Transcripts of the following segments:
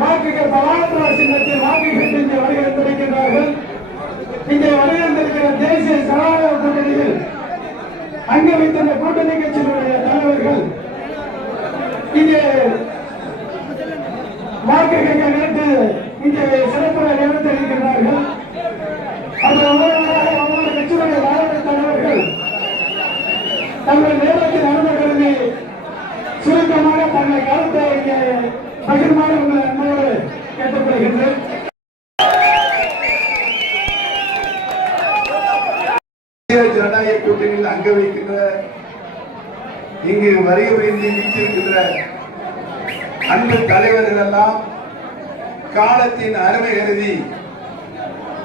வாக்குகள் பலாத்ரா சின்னத்தில் வாக்குகள் இங்கே வருகின்றிருக்கிறார்கள். இங்கே வருகின்றிருக்கிற தேசிய ஜனநாயக கூட்டணியில் அங்கே வைத்துள்ள கூட்டணி கட்சியினுடைய தலைவர்கள் இங்கே வாக்குகள் நேற்று இங்கே சிறப்புரை நிறுத்தியிருக்கிறார்கள். அவங்களுடைய கட்சியினுடைய மாநில தலைவர்கள் தங்கள் நேரத்தில் அனுமதி கருதி சுருக்கமாக தங்கள் கருத்தை இங்கே பகிர்மாறு உங்களை அன்போடு கேட்டுக்கொள்கின்றேன். ஜனநாயக கூட்டணியில் அங்க வைக்கின்ற இங்கு வருகை புரிந்து வீச்சிருக்கின்ற அன்பு தலைவர்கள் எல்லாம் காலத்தின் அருமை கருதி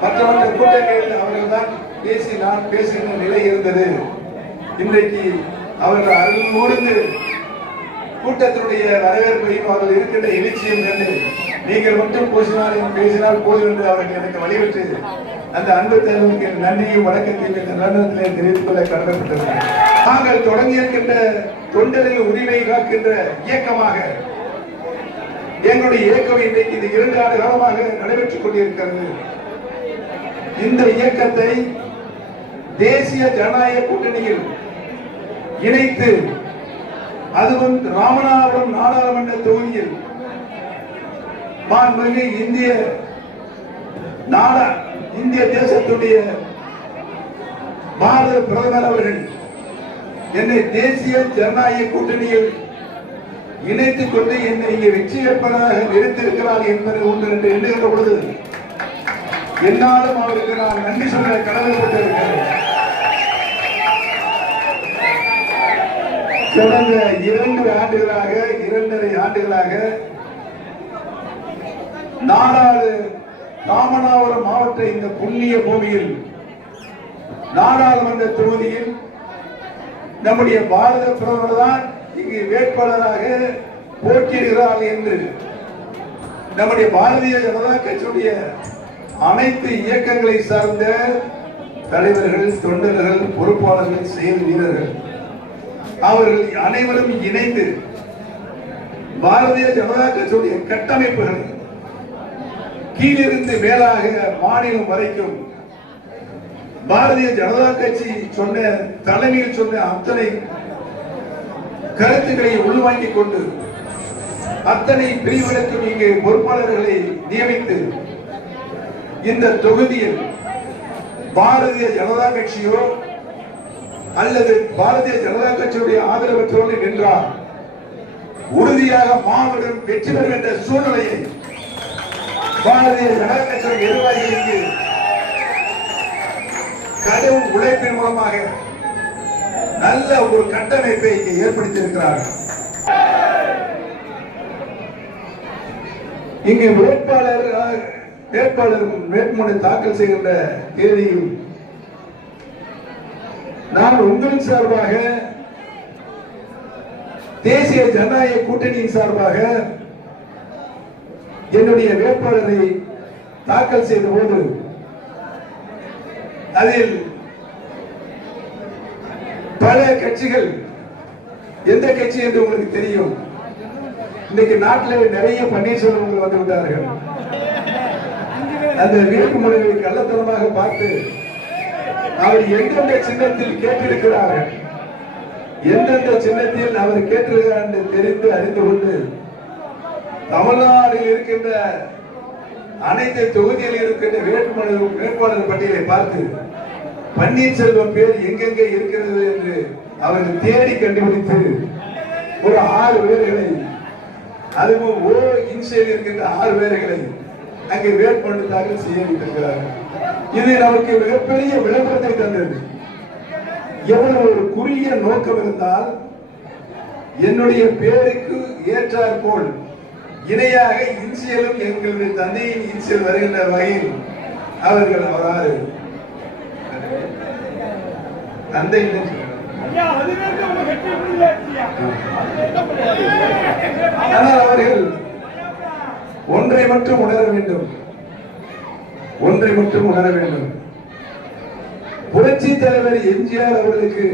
மற்ற கூட்டங்களில் அவர்கள் தான் பேசி நான் பேசுகின்ற நிலை இருந்தது. இன்றைக்கு அவர்கள் அருள் கூர்ந்து கூட்டத்தினுடைய வரவேற்பையும் அவர்கள் இருக்கின்ற எழுச்சியும் கண்டு நீங்கள் மட்டும் பேசினால் போதும் என்று அவர்கள் எனக்கு வழிபட்டு அந்த அன்பு தலைவருக்கு நன்றியும் வணக்கத்தையும் இந்த நடனத்திலே தெரிவித்துக் கொள்ள கடமைப்பட்டது. நாங்கள் தொடங்கியிருக்கின்ற தொண்டரில் உரிமை காக்கின்ற இயக்கமாக எங்களுடைய இயக்கம் இன்றைக்கு இந்த 2 ஆண்டு காலமாக நடைபெற்றுக் கொண்டிருக்கிறது. இந்த இயக்கத்தை தேசிய ஜனநாயக கூட்டணியில் இணைத்து அதுவும் ராமநாதபுரம் நாடாளுமன்ற தொகுதியில் மாண்புமிகு இந்திய தேசத்துடைய பாரத பிரதமர் அவர்கள் என்னை தேசிய ஜனநாயக கூட்டணியில் இணைத்துக் கொண்டு என்னை இங்கே வெற்றி ஏற்பதாக நிறுத்திருக்கிறார் என்பது ஒன்று என்று எண்ணுகின்ற பொழுது என்னாலும் அவருக்கு நான் நன்றி சொல்ல கடமைப்பட்டிருக்கிறேன். கடந்த 2 ஆண்டுகளாக 2.5 ஆண்டுகளாக ராமநாதபுரம் மாவட்ட இந்த புண்ணிய பூமியில் நாடாளுமன்ற தொகுதியில் நம்முடைய பாரத பிரதமர் தான் இங்கு வேட்பாளராக போட்டியிடுகிறார் என்று நம்முடைய பாரதிய ஜனதா கட்சியுடைய அனைத்து இயக்கங்களை சார்ந்த தலைவர்கள், தொண்டர்கள், பொறுப்பாளர்கள், செயல் வீரர்கள் அவர்கள் அனைவரும் இணைந்து பாரதிய ஜனதா கட்சியுடைய கட்டமைப்புகள் கீழிருந்து மேலாக மாநிலம் வரைக்கும் பாரதிய ஜனதா கட்சி சொன்ன தலைமையில் சொன்ன அத்தனை கருத்துக்களை உள்வாங்கிக் கொண்டு அத்தனை பிரிவுகளுக்கும் இங்கே பொறுப்பாளர்களை நியமித்து இந்த தொகுதியில் பாரதிய ஜனதா கட்சியோ அல்லது பாரதிய ஜனதா கட்சியுடைய ஆதரவற்றோடு நின்றார் உறுதியாக மாபெரும் வெற்றி பெறுகின்ற சூழ்நிலையை பாரதிய ஜனதா கட்சி நிர்வாகிகளுக்கு கடும் உழைப்பின் மூலமாக நல்ல ஒரு கட்டமைப்பை இங்கே ஏற்படுத்தியிருக்கிறார்கள். இங்கு வேட்பாளர் வேட்புமனு தாக்கல் செய்கின்ற தேதியில் நான் உங்களின் சார்பாக தேசிய ஜனநாயக கூட்டணியின் சார்பாக என்னுடைய வேட்பாளரை தாக்கல் செய்த போது அதில் பல கட்சிகள், எந்த கட்சி என்று உங்களுக்கு தெரியும், இன்னைக்கு நாட்டில் நிறைய பன்னீர்செல்வம் வந்து விட்டார்கள். அந்த வேட்புமனுவை கள்ளத்தனமாக பார்த்து அவர் எந்தெந்த சின்னத்தில் கேட்டிருக்கிறார்கள், எந்தெந்த சின்னத்தில் அவர் கேட்டிருக்கிறார் என்று தெரிந்து அறிந்து கொண்டு தமிழ்நாட்டில் இருக்கின்ற அனைத்து தொகுதியில் இருக்கின்ற வேட்பாளர் பட்டியலை பார்த்து பன்னீர்செல்வம் பேர் எங்கெங்கே இருக்கிறது என்று அவர்கள் தேடி கண்டுபிடித்து ஒரு 6 பேர்களை, அதுவும் ஓ இன்சையில் இருக்கின்ற 6 பேர்களை அங்கே வேட்புமனு தாக்கல் செய்ய வைத்திருக்கிறார்கள். இது நமக்கு மிகப்பெரிய விளம்பரத்தை தந்தது. எவ்வளவு ஒரு குறுகிய நோக்கம் இருந்தால் என்னுடைய பேருக்கு ஏற்றாற் போல் இணையாக இன்சியலும் எங்களுடைய தந்தையின் இன்சியல் வருகின்ற வகையில் அவர்கள் அவராறு தந்தை ஆனால் அவர்கள் ஒன்றை மட்டும் உணர வேண்டும், ஒன்றை மட்டும் உணர வேண்டும். புரட்சி தலைவர் எம்ஜிஆர் அவர்களுக்கு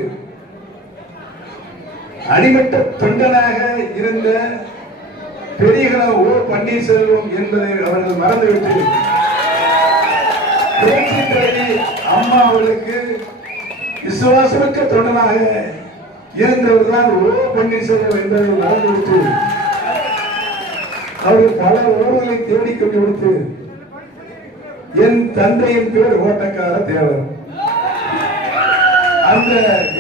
அடிமட்ட தொண்டனாக இருந்த பெரியகன ஓ பன்னீர்செல்வம் என்பதை அவர்கள் மறந்துவிட்டு புரட்சி தலைவி அம்மா அவர்களுக்கு விசுவாசமிக்க தொண்டனாக இருந்தவர் தான் ஓ பன்னீர்செல்வம் என்பதை மறந்துவிட்டு அவர்கள் பல ஊர்களை தேடி கண்டுபிடித்து என் தந்தையின் பேர் ஓட்டக்கார தேவர், அந்த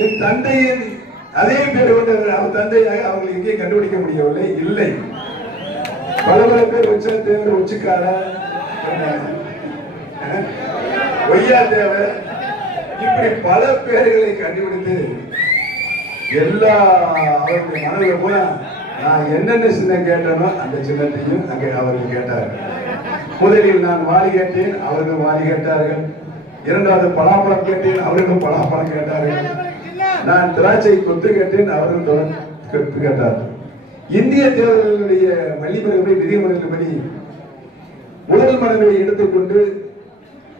என் தந்தையின் அதே பேர் கொண்டவர் அவர் தந்தையாக அவர்கள் எங்கே கண்டுபிடிக்க முடியவில்லை. இல்லை, பல பேர் உச்ச தேவர், உச்சிக்கார, ஒய்யா தேவர், இப்படி பல பேர்களை கண்டுபிடித்து எல்லா அவருடைய மனதில் போல நான் என்னென்ன சின்னம் கேட்டனோ அந்த சின்னத்தையும் அங்கே அவர்கள் கேட்டார்கள். முதலில் நான் வாலி கேட்டேன், அவர்கள் வாலி கேட்டார்கள். இரண்டாவது பலாப்பழம் கேட்டேன், அவர்களும் பலாப்பழம் கேட்டார்கள். நான் திராட்சை கொத்து கேட்டேன், அவர்கள் கொத்து கேட்டார்கள். இந்திய தேர்தலுடைய வழிமுறைப்படி, விதிமுறைப்படி முதல் மனதை எடுத்துக்கொண்டு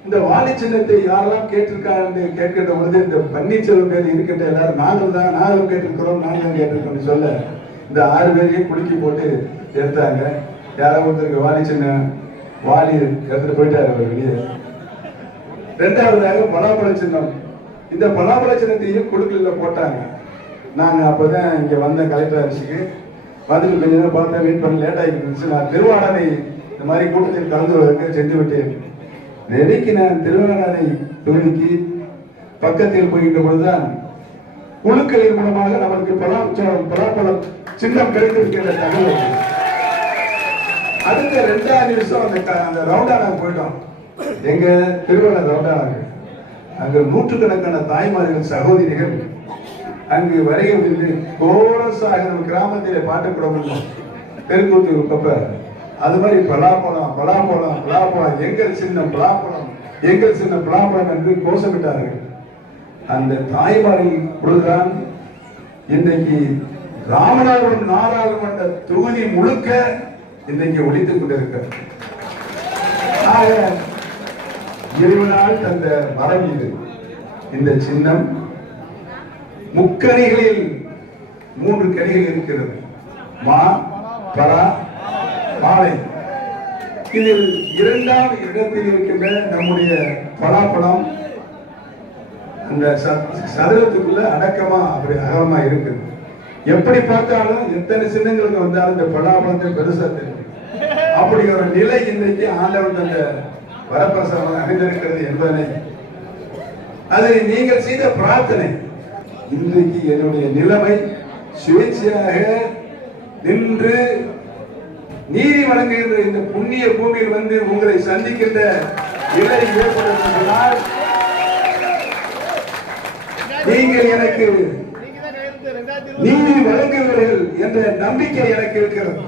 இந்த வாலி சின்னத்தை யாரெல்லாம் கேட்டிருக்காங்க கேட்கின்ற பொழுது இந்த பன்னீர்செல்வம் பேர் இருக்கின்ற எல்லாரும் நாங்களும் கேட்டிருக்கிறோம், நாங்களும் கேட்டிருக்கோம் சொல்ல இந்த 6 பேரையும் குலுக்கி போட்டு எடுத்தாங்க. யாராவது ஒருத்தருக்கு வாலி சின்னம் வாலி எடுத்துட்டு போயிட்டாரு அவர் வெளியே. இரண்டாவதாக பலாப்பழ சின்னம், இந்த பலாப்பழ சின்னத்தையும் குழுக்களில் போட்டாங்க. நாங்க அப்பதான் இங்க வந்த கலெக்டர் ஆஃபீஸுக்கு வந்துட்டு கொஞ்ச நேரம் பார்த்தா வெயிட் பண்ண லேட் ஆகி இருந்துச்சு. நான் திருவாடனை இந்த மாதிரி கூட்டத்தில் கலந்துவதற்கு சென்று விட்டேன். நெருக்கி நான் திருவாடனை தொகுதிக்கு பக்கத்தில் போகின்ற பொழுதுதான் குழுக்களின் மூலமாக நமக்கு பலாப்பழம் சின்னம் கிடைத்திருக்கின்ற தகவல். அடுத்த 2ஆவது நிமிஷம் அந்த ரவுண்டானா போயிட்டோம். எங்க திருவாரூர் ரவுண்டானாக்கு அங்க நூற்றுக்கணக்கான தாய்மார்கள், சகோதரிகள் அங்கு வருகை வந்து கோரஸாக நம்ம கிராமத்திலே பாட்டு முடியும் தெருக்கூத்து பப்ப அது மாதிரி பலாப்பழம் பலாப்பழம் பலாப்பழம், எங்கள் சின்னம் பலாப்பழம், எங்கள் சின்னம் பலாப்பழம் என்று கோஷமிட்டார்கள். அந்த தாய்மார்கள் பொழுதுதான் இன்றைக்கு ராமநாதபுரம் நாடாளுமன்ற தொகுதி முழுக்க இன்றைக்கு ஒழித்துக் கொண்டிருக்கிறது. இறைவனால் தந்த மரம் இது. இந்த சின்னம் முக்கணிகளில் 3 கனிகள் இருக்கிறது. மா, பலா, பாலை. இதில் 2ஆம் இடத்தில் இருக்கின்ற நம்முடைய பலாப்பழம் அந்த சதுரத்துக்குள்ள அடக்கமா அப்படி அகலமா இருக்குது. எப்படி பார்த்தாலும் எத்தனை சின்னங்களுக்கு வந்தாலும் இந்த பலாப்பழத்தை பெருசா தெரியும். அப்படி ஒரு நிலை இன்றைக்கு ஆண்டவன் அந்த வரப்பிரசாதம் அமைந்திருக்கிறது என்பதனை, அதை நீங்கள் செய்த பிரார்த்தனை. இன்றைக்கு என்னுடைய நிலைமை சுயேட்சையாக நின்று நீதி வழங்குகின்ற இந்த புண்ணிய பூமியில் வந்து உங்களை சந்திக்கின்ற நிலை ஏற்படும் சொன்னால் நீங்கள் எனக்கு நீதி வழங்குவீர்கள் என்ற நம்பிக்கை எனக்கு இருக்கிறது.